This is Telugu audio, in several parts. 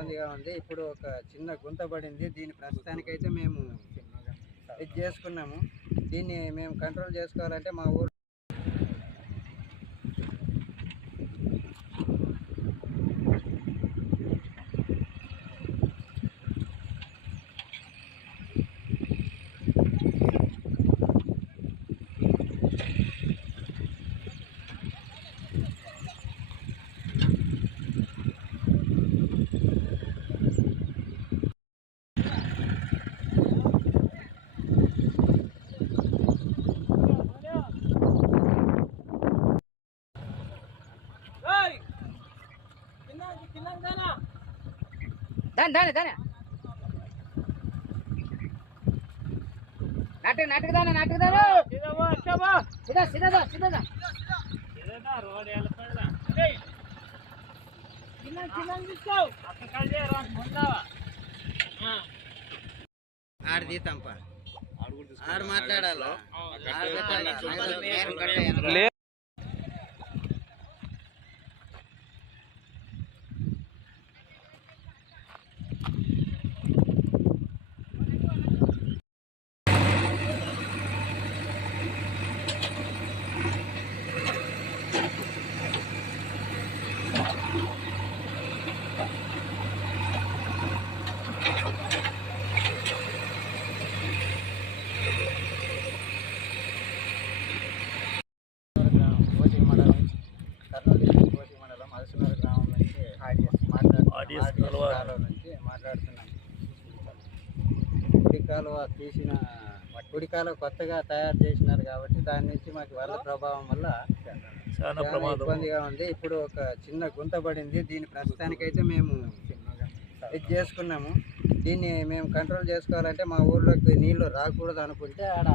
ఇబ్బందిగా ఉంది. ఇప్పుడు ఒక చిన్న గుంత పడింది. దీని ప్రస్తుతానికైతే మేము ఇది చేసుకున్నాము. దీన్ని మేము కంట్రోల్ చేసుకోవాలంటే మా ఊరు దాని దాని దాని. నాటక నాటక దాన నాటక దాన. సిదా సిదా సిదా దా ఆడ తీతాంప ఆడ మాట్లాడాలా. మాట్లాడుతున్నాం కాలువ. తీసిన కుడి కాలువ కొత్తగా తయారు చేసినారు కాబట్టి దాని నుంచి మాకు వరద ప్రభావం వల్ల చాలా ఇబ్బందిగా ఉంది. ఇప్పుడు ఒక చిన్న గుంత పడింది. దీని ప్రస్తుతానికైతే మేము ఇది చేసుకున్నాము. దీన్ని మేము కంట్రోల్ చేసుకోవాలంటే మా ఊర్లోకి నీళ్ళు రాకూడదు అనుకుంటే ఆడ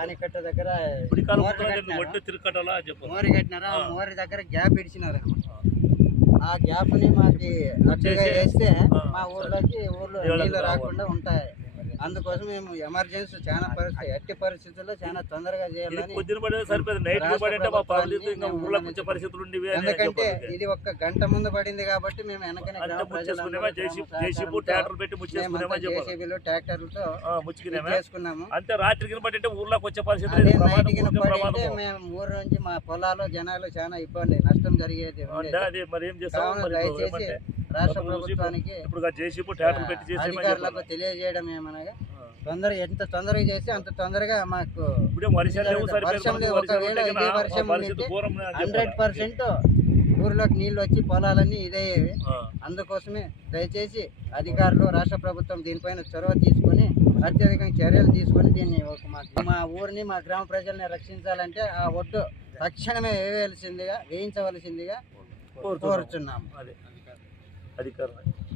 ఆనకట్ట దగ్గర మోరి కట్టినారు? మోరి దగ్గర గ్యాప్ ఇడిచినారు ఆ గ్యాప్ని మాకి అడ్డుగా వేస్తే మా ఊర్లోకి ఊర్లో నీళ్ళు. రాకుండా ఉంటాయి అందుకోసం మేము ఎమర్జెన్సీ చాలా పరిస్థితి ఎట్టి పరిస్థితుల్లో చాలా తొందరగా చేయాలని అని ఎందుకంటే. ఇది ఒక్క గంట ముందు పడింది కాబట్టి మేము వెనకనే జేసీబీలు ట్రాక్టర్లతో చేసుకున్నాము. రాత్రి కింద ఊర్లోకి వచ్చే ప్రమాదం మేము ఊరు నుంచి మా పొలాలు జనాలు చాలా ఇబ్బంది నష్టం జరిగేది దయచేసి రాష్ట్ర ప్రభుత్వానికి ఇప్పుడు జేసీబు ట్రాక్టర్ పెట్టి అధికారులకు తెలియజేయడం ఏమనగా ఆ. తొందరగా ఎంత తొందరగా చేస్తే అంత తొందరగా మాకు వర్షం ఒకవేళ ఇదే హండ్రెడ్. పర్సెంట్ ఊర్లోకి నీళ్ళు వచ్చి పొలాలన్నీ ఇదయ్యేవి. అందుకోసమే దయచేసి అధికారులు రాష్ట్ర ప్రభుత్వం దీనిపైన చొరవ తీసుకొని అత్యధికంగా చర్యలు తీసుకొని దీన్ని ఒక మా ఊరిని మా గ్రామ ప్రజల్ని రక్షించాలంటే ఆ ఒడ్డు తక్షణమే వేయవలసిందిగా వేయించవలసిందిగా కోరుతున్నాం. అధికారులు.